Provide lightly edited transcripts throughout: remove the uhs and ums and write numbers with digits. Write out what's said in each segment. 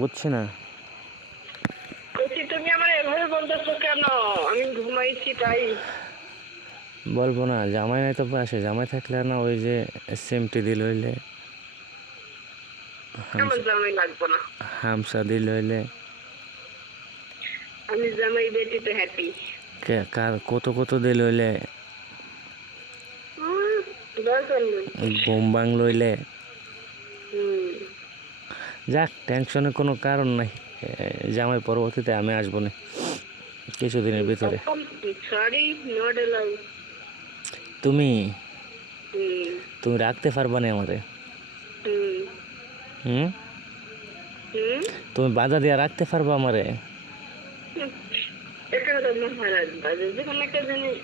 বুঝছি না। বলছি তুমি আমার এভাবে বলতেছো কেন? আমি ঘুমাইছি তাই। বলবো না, জামাই নাই তো পাশে, জামাই থাকলে না ওই যে সিমটি দিল হইলে, আমার হামসা জামাই লাগবো না। হামসা দিল হইলে। আমি জামাই বেটিতে হ্যাপি। কার কত কত দিল হইলে, দরকার নেই। ঘুম ভাঙ লইলে। হুম। যাক, টেনশনের কোনো কারণ নাই। জামাই পরবর্তীতে আমি আসবো না কিছুদিনের ভিতরে। Sorry, not allow. তুমি হুম। তুমি রাখতে পারবা না আমারে? হুম। হুম? হুম। তুমি বাধা দিয়া রাখতে পারবা আমারে? এখানে তো মহারাজ বাজে যখন একটা জিনিস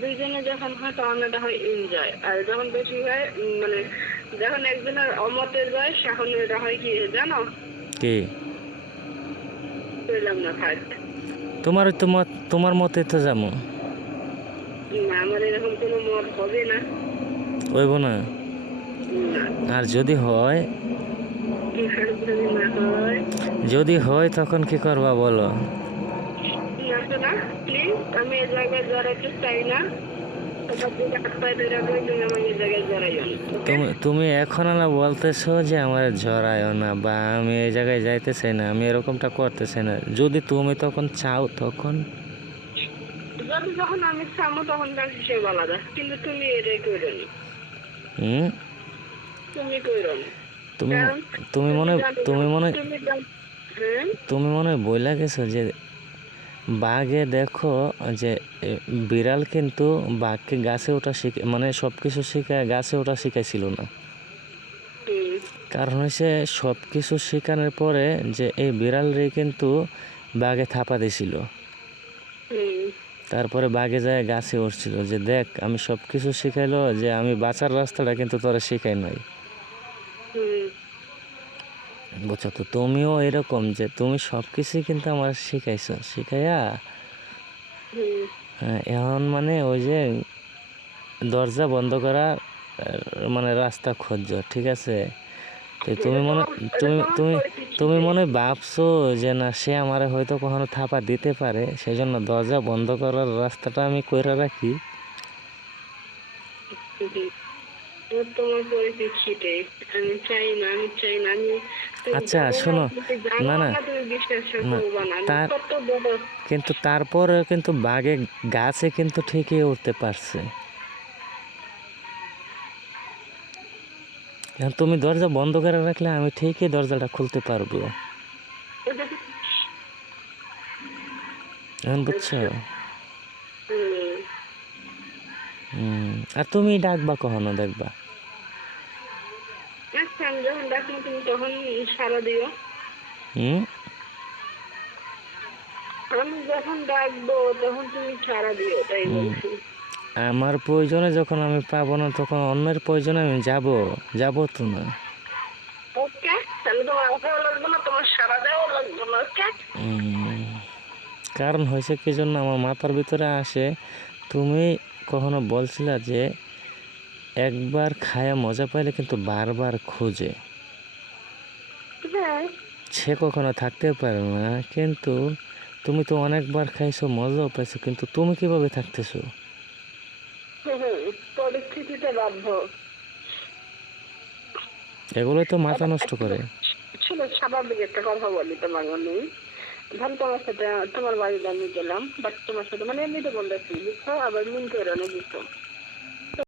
দুইজনে যখন হয় তখন এটা হয় এনজয়, আর যখন বেশি হয় মানে যখন একজনের অমতে যায় তখন এটা হয় কি জানো? কি? বললাম না থাক। তোমার তো মত, তোমার মতে তো যাবো। আমার এরকম কোনো মত হবে না। হইব না? না। আর যদি হয়? যদি না হয়? যদি হয় তখন কি করবা বলো? না না, প্লিজ, আমি এই জায়গায় জড়াইতে চাই না। তোমার দিকে হাত পায়ে ধরে বলি, তুমি আমার এই জায়গায় জড়াইও না, ওকে? তুমি তুমি এখন না বলতেছো যে আমার জড়ায়ও না, বা আমি এই জায়গায় যাইতে চাই না, আমি এরকমটা করতে চাই না। যদি তুমি তখন চাও তখন। যদি যখন আমি চামো তখন তার হিসেবে বলা যায়, কিন্তু তুমি এটাই করো নি। হুম? তুমি করো নি। তুমি কারণ তুমি তুমি মনে জানো না, তুমি মনে তুমি হ্যাঁ। তুমি মনে হয় বইলা গেছো যে বাঘে দেখো যে বিড়াল কিন্তু বাঘকে গাছে ওঠা শিখে, মানে সব কিছু শিখায়, গাছে ওঠা শিখাইছিল না। হুম। কারণ হচ্ছে সব কিছু শেখানোর পরে যে এই বিড়ালরে কিন্তু বাঘে থাপা দিছিল। হুম। তারপরে বাঘে যায় গাছে উঠছিল যে দেখ আমি সব কিছু শিখাইলো, যে আমি বাঁচার রাস্তাটা কিন্তু তোরা শিখাই নাই। হুম। বুঝছো তো? তুমিও এরকম যে তুমি সব কিছুই কিন্তু আমার শিখাইছো, শিখাইয়া হুম। হ্যাঁ, এখন মানে ওই যে দরজা বন্ধ করা মানে রাস্তা খুঁজছো, ঠিক আছে? তো এটা তুমি মনে তোমার এটা তুমি তোমার তুমি তুমি পরিপ্রেক্ষিতে। মনে হয় ভাবছো যে না, সে আমারে হয়তো কখনো থাপা দিতে পারে, সেই জন্য দরজা বন্ধ করার রাস্তাটা আমি কইরা রাখি। তোমার পরিপ্রেক্ষিতে। আমি চাই না, আমি চাই না, আমি তুমি আচ্ছা জানো না, শোনো, তুমি জানো না না না, তুমি বিশ্বাস না, করবো না, আমি তার কত বড়। কিন্তু তারপরে কিন্তু বাঘে গাছে কিন্তু ঠিকই উঠতে পারছে। এখন তুমি দরজা বন্ধ করে রাখলে আমি ঠিকই দরজাটা খুলতে পারবো। এখন বুঝছো? আচ্ছা। হুম। আর তুমি ডাকবা কখনো, দেখবা। আচ্ছা, আমি যখন ডাকবো তুমি তখন সাড়া দিও। হুম? আমি যখন ডাকবো তখন তুমি সাড়া দিও, তাই হুম। বলছি। আমার প্রয়োজনে যখন আমি পাবো না, তখন অন্যের প্রয়োজনে আমি যাবো তো না। ওকে, তাহলে তোমার আসাও লাগবে না, তোমার সাড়া দেওয়াও লাগবে না, ওকে? কারণ হয়েছে কি জন্য আমার মাথার ভিতরে আসে, তুমি কখনো বলছিলা যে একবার খায়া মজা পাইলে কিন্তু বারবার খোঁজে। হ্যাঁ। সে কখনো থাকতে পারে না, কিন্তু তুমি তো অনেকবার খাইছো, মজাও পাইছো, কিন্তু তুমি কিভাবে থাকতেছো? পরিস্থিতিতে বাধ্য। এগুলোই তো মাথা নষ্ট করে। শুনে স্বাভাবিক একটা কথা বলি তোমার মনে। ধর তোমার সাথে তোমার বাড়িতে আমি গেলাম, বাট তোমার সাথে মানে এমনিতে বলতেছি, বুঝছো? আবার মিন করে না, বুঝছো?